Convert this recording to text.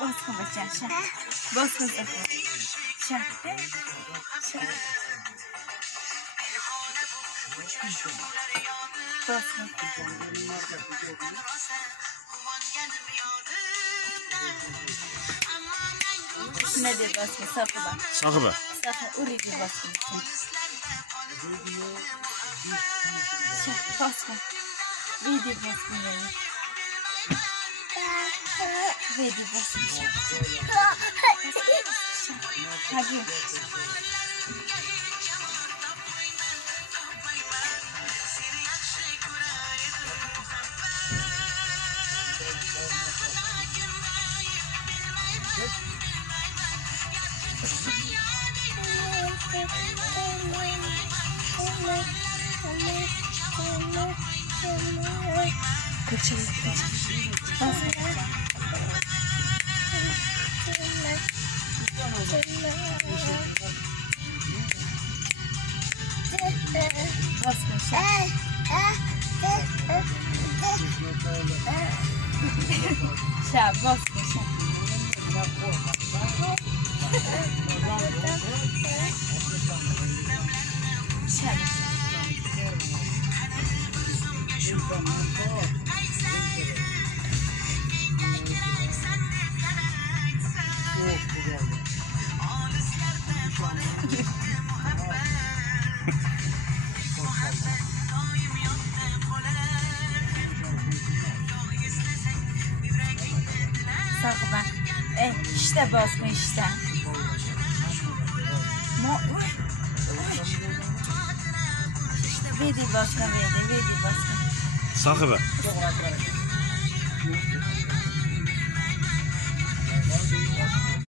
Baskın bacağım şah. Baskın sakın. Şah. Şah. Baskın. Ne diyor baskın? Sakıba. Sakıba. Sakı. Uri bir baskın. Şah. Baskın. Bir de baskın verir. Vedi baskın. Şah. Hadi. Kaçın. Baskın şah. Şah baskın şah. Sakıba. İşte baskın işte. İşte vedi baskın vedi baskın. Sakıba.